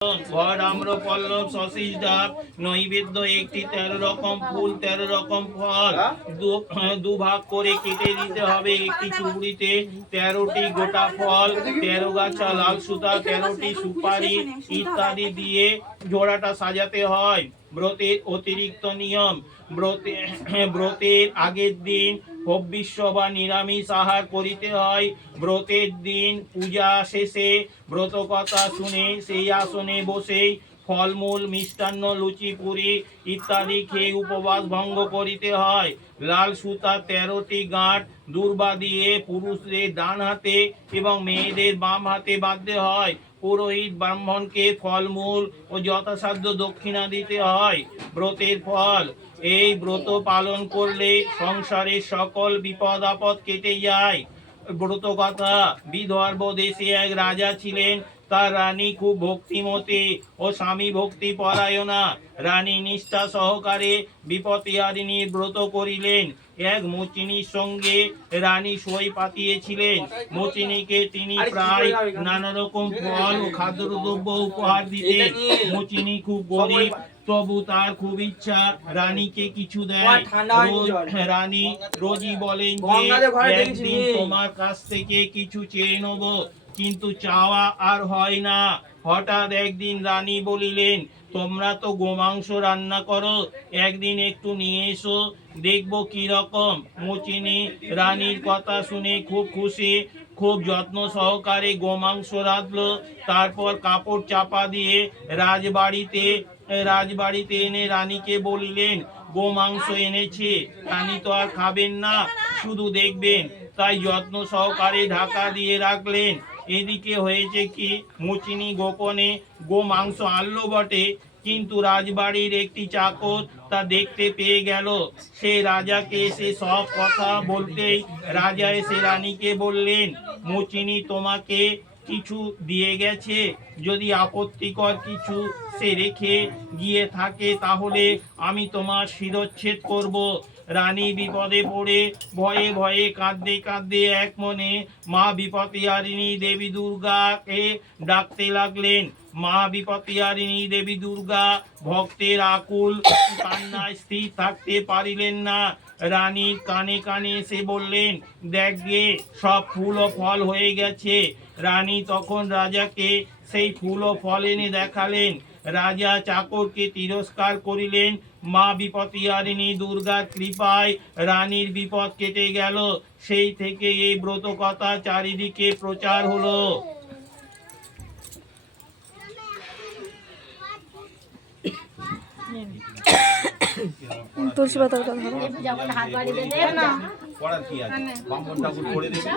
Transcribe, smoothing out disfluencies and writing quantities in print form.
ঘট আম্র পল্লব শশীষ ডাব নৈবেদ্য একটি 13 রকম ফুল 13 রকম ফল দুভাগ করে কেটে দিতে হবে। একটি চুবড়িতে 13টি গোটা ফল 13 গাছা লাল সুতা 13টি সুপারি ইত্যাদি দিয়ে জোড়াটা সাজাতে হয়। ব্রতের অতিরিক্ত নিয়ম ব্রতের আগের দিন হবিষ্য বা নিরামিষ আহার করিতে হয়। ব্রতের দিন পূজা শেষে ব্রত কথা শুনে সেই আসনে বসেই ফলমূল মিষ্টান্ন লুচি পুরি ইত্যাদি খেয়ে উপবাস ভঙ্গ করিতে হয়। লাল সুতা 13টি গাঁট দূর্বা দিয়ে পুরুষদের ডান হাতে এবং মেয়েদের বাম হাতে বাঁধতে হয়। পুরোহিত ব্রাহ্মণকে ফলমূল ও যথাসাধ্য দক্ষিণা দিতে হয়। ব্রতের ফল এই ব্রত পালন করলে সংসারের সকল বিপদ আপদ কেটে যায়। ব্রত কথা বিদর্ভ দেশে এক রাজা ছিলেন। তার রানী খুব ভক্তিমতী ও স্বামী ভক্তি পরায়ণা। রানী নিষ্ঠা সহকারে বিপত্তিহারিণীর ব্রত করিলেন। এক মচিনীর সঙ্গে রানী সই পাতিয়েছিলেন। মচিনীকে তিনি প্রায় নানা রকম ফল ও খাদ্যদ্রব্য উপহার দিতেন। মচিনী খুব গরিব, তবু তার খুব ইচ্ছা রানীকে কিছু দেয়। রানী রোজই বলেন যে একদিন তোমার কাছ থেকে কিছু চেয়ে নেব, কিন্তু চাওয়া আর হয় না। হঠাৎ একদিন রানী বলিলেন, তোমরা তো গোমাংস রান্না করো, একদিন একটু নিয়ে এসো, দেখবো কি রকম। মচিনী রানীর কথা শুনে খুব খুশি, খুব যত্ন সহকারে গোমাংস রাঁধলো। তারপর কাপড় চাপা দিয়ে রাজবাড়িতে এনে রানীকে বলিলেন, গোমাংস এনেছে। রানী তো আর খাবেন না, শুধু দেখবেন, তাই যত্ন সহকারে ঢাকা দিয়ে রাখলেন। এদিকে হয়েছে কি, মচিনী গোপনে গোমাংস আনলো বটে, কিন্তু রাজবাড়ির একটি চাকর তা দেখতে পেয়ে গেল। সে রাজাকে এসে সব কথা বলতেই রাজা এসে রানীকে বললেন, মচিনী তোমাকে কিছু দিয়ে গেছে, যদি আপত্তিকর কিছু সে রেখে গিয়ে থাকে তাহলে আমি তোমার শিরচ্ছেদ করব। রানী বিপদে পড়ে ভয়ে ভয়ে কাঁদতে কাঁদতে এক মনে মা বিপত্তিহারিণী দেবী দুর্গাকে ডাকতে লাগলেন। মা বিপত্তিহারিণী দেবী দুর্গা ভক্তের আকুল কান্নায় স্থির থাকতে পারিলেন না। রানীর কানে কানে এসে বললেন, দেখ গে, সব ফুল ও ফল হয়ে গেছে। রানী তখন রাজাকে সেই ফুল ও ফল এনে দেখালেন। রাজা চাকরকে তিরস্কার করিলেন। মা বিপত্তিহারিণী দুর্গার কৃপায় রানীর বিপদ কেটে গেল। সেই থেকে এই ব্রত কথা চারিদিকে প্রচার হলো। তুলসী পাতার কথা পড়ার কি আছে, ব্রাহ্মণ ঠাকুর করে দেবে।